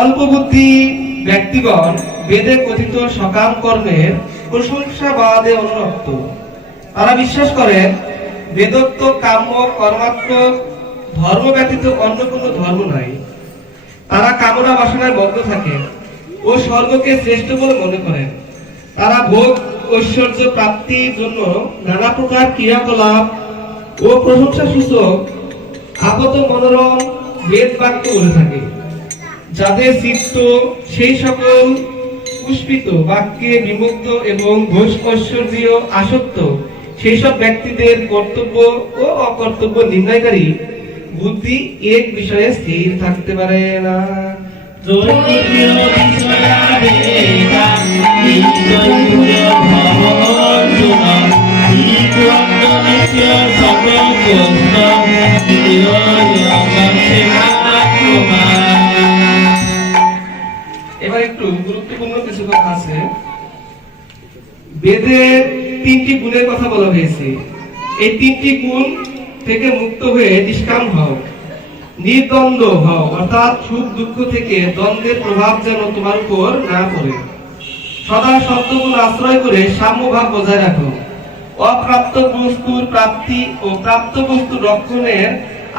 অল্পবুদ্ধি ব্যক্তিগণ বেদে কথিত সকাম কর্মের প্রশংসাবাদে অনুরক্ত। তারা বিশ্বাস করেন বেদোক্ত কাম্য কর্মাত্মক ধর্ম ব্যতীত অন্য কোনো ধর্ম নাই। তারা কামনা বাসনায় মগ্ন থাকে ও স্বর্গকে শ্রেষ্ঠ বলে মনে করেন। তারা ভোগ ঐশ্বর্য প্রাপ্তির জন্য নানা প্রকার ক্রিয়াকলাপ ও প্রশংসা সূচক আপত মনোরম বেদ বাক্য বলে থাকে। যাদের চিত্ত সেই সকল পুষ্পিত বাক্যে বিমুগ্ধ এবং ভোগ ঐশ্বর্যীয় আসক্ত, সেই সব ব্যক্তিদের কর্তব্য ও অকর্তব্য নির্ণয়কারী বুদ্ধি এক বিষয়ে স্থির থাকতে পারে না। এবার একটু গুরুত্বপূর্ণ কিছু কথা আছে। বেদে 3টি গুণের কথা বলা হয়েছে। এই 3টি গুণ থেকে মুক্ত হয়ে নিষ্কাম হও, নির্দ্বন্দ্ব হও, অর্থাৎ সুখ দুঃখ থেকে দ্বন্দ্বের প্রভাব যেন তোমার উপর না পড়ে। সদা সত্যগুণ আশ্রয় করে সাম্যভাব বজায় রাখো। অপ্রাপ্ত বস্তুর প্রাপ্তি ও প্রাপ্ত বস্তুর রক্ষণের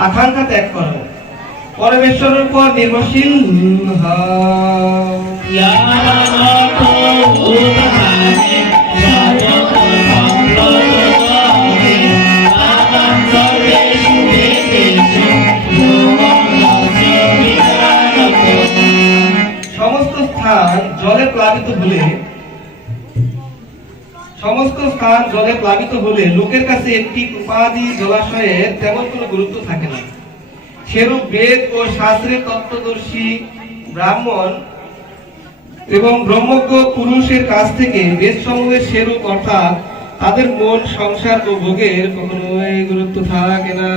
আকাঙ্ক্ষা ত্যাগ করো। পরমেশ্বরের উপর নির্ভরশীল হও। সমস্ত স্থান জলে প্লাবিত হলে লোকের কাছে একটি উপাধি জলাশয়ের তেমন কোনো গুরুত্ব থাকে না। সেরূপ বেদ ও শাস্ত্রের তত্ত্বদর্শী ব্রাহ্মণ এবং ব্রহ্মজ্ঞ পুরুষের কাছ থেকে বেদ সমূহের সেরূপ অর্থাৎ তাদের মন সংসার ও ভোগের কখনোই গুরুত্ব থাকে না।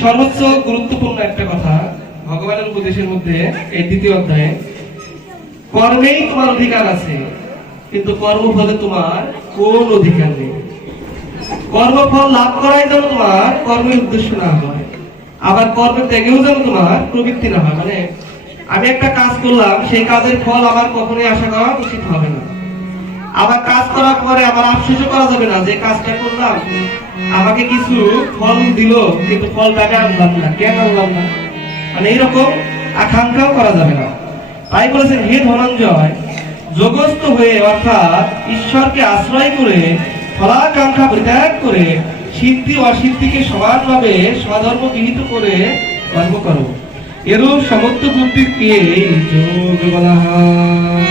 সর্বোচ্চ গুরুত্বপূর্ণ একটা কথা ভগবানের উপদেশের মধ্যে এই 2য় অধ্যায়ে, কর্মেই তোমার অধিকার আছে, কিন্তু কর্মফলে তোমার কোন অধিকার নেই। কর্মফল লাভ করাই যেন তোমার কর্মের উদ্দেশ্য না হয়, আবার কর্মের ত্যাগেও যেন তোমার প্রবৃত্তি না হয়। মানে আমি একটা কাজ করলাম, সেই কাজের ফল আমার কখনোই আশা করা উচিত হবে না। আবার কাজ করার পরে আবার আফসোস করা যাবে না যে কাজটা করলাম, আমাকে কিছু ফল দিল কিন্তু ফলটাকে আনলাম না, কেন আনলাম না, মানে এইরকম আকাঙ্ক্ষাও করা যাবে না। তাই বলেছেন, হে ধনঞ্জয়, যোগস্থ হয়ে অর্থাৎ ঈশ্বরকে আশ্রয় করে ফলাকাঙ্ক্ষা পরিত্যাগ করে সিদ্ধি অসিদ্ধিকে সমানভাবে স্বধর্ম বিহিত করে কর্ম করো। এরূপ সমস্ত বুদ্ধিকে যোগ বলা হয়।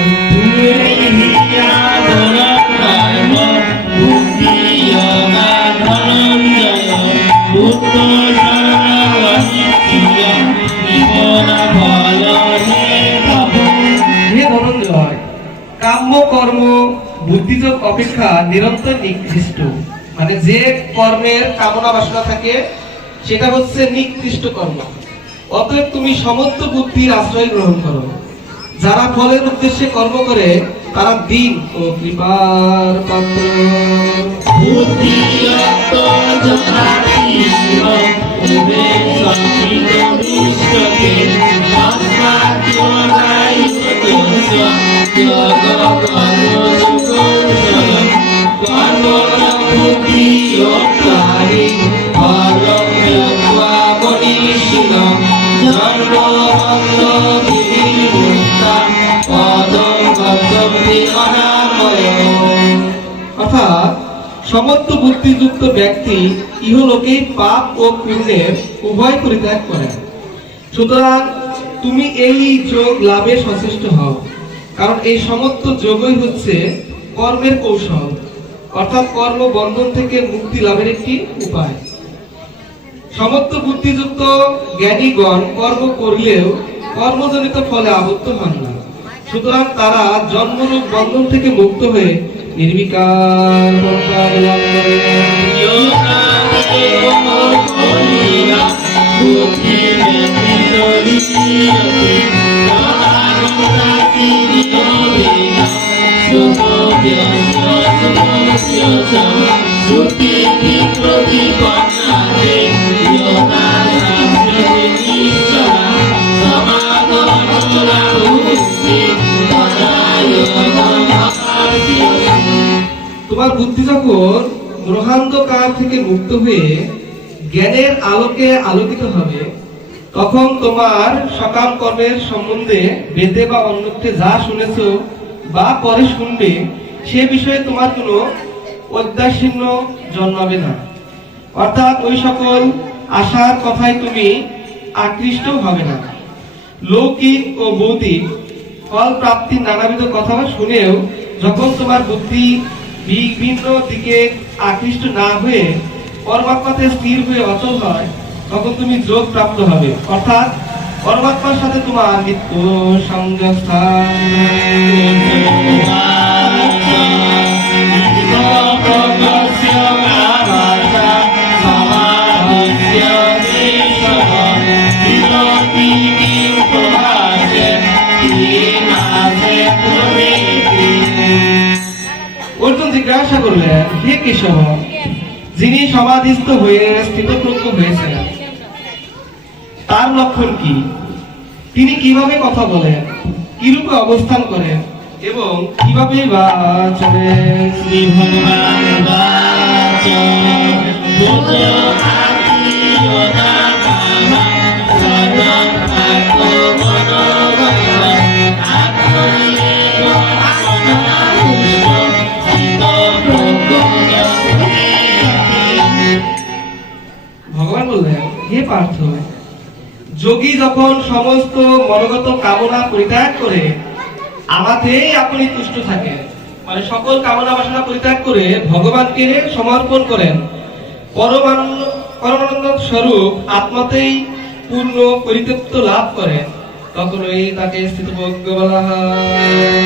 কাম্য কর্ম বুদ্ধিযোগ অপেক্ষা নিরন্তর নিকৃষ্ট। মানে যে কর্মের কামনা বাসনা থাকে সেটা হচ্ছে নিকৃষ্ট কর্ম। অতএব তুমি সমস্ত বুদ্ধির আশ্রয় গ্রহণ করো। যারা ফলের উদ্দেশ্যে কর্ম করে তারা দীন ও কৃপার পাত্র। অর্থাৎ সমস্ত বুদ্ধিযুক্ত ব্যক্তি ইহলোকে পাপ ও পুণ্যের উভয় পরিত্যাগ করেন। সুতরাং তুমি এই যোগ লাভে সচেষ্ট হও, কারণ এই সমস্ত যোগই হচ্ছে কর্মের কৌশল, অর্থাৎ কর্ম বন্ধন থেকে মুক্তি লাভের একটি উপায়। সমস্ত বুদ্ধিযুক্ত জ্ঞানীগণ কর্ম করলেও কর্মজনিত ফলে আবদ্ধ হন না, সুতরাং তারা জন্মরূপ বন্ধন থেকে মুক্ত হয়ে নির্বিকার পরপার লাভ তোমার বুদ্ধি যখন গ্রহান্ধকার থেকে মুক্ত হয়ে জ্ঞানের আলোকে আলোকিত হবে, তখন তোমার সকাম কর্মের সম্বন্ধে বেদে বা অন্যত্রে যা শুনেছ বা পরে শুনবে সে বিষয়ে তোমার কোনো ঔদাসীন্য জন্মাবে না। অর্থাৎ ওই সকল আশার কথায় তুমি আকৃষ্ট হবে না। লৌকিক ও বৌদ্ধিক ফল প্রাপ্তির নানাবিধ কথা শুনেও যখন তোমার বুদ্ধি বিভিন্ন দিকে আকৃষ্ট না হয়ে পরমাত্মাতে স্থির হয়ে অচল হয়, তখন তুমি যোগ প্রাপ্ত হবে, অর্থাৎ পরমাত্মার সাথে তোমার নিত্য সংযোগস্থান। অর্জুন জিজ্ঞাসা করলেন, হে কেশব, যিনি সমাধিস্থ হয়ে স্থিতপ্রজ্ঞ হয়েছেন তার লক্ষণ কি? তিনি কিভাবে কথা বলেন, কিরূপে অবস্থান করেন এবং কিভাবে বা চলেন? শ্রী ভগবান বললেন, হে পার্থ, যোগী যখন সমস্ত মনোগত কামনা পরিত্যাগ করে আমাতেই আপনি তুষ্ট থাকেন, মানে সকল কামনা বাসনা পরিত্যাগ করে ভগবানকে সমর্পণ করেন, পরমানন্দ স্বরূপ আত্মাতেই পূর্ণ পরিতৃপ্ত লাভ করেন, তখন তাকে স্থিতপ্রজ্ঞ বলা হয়।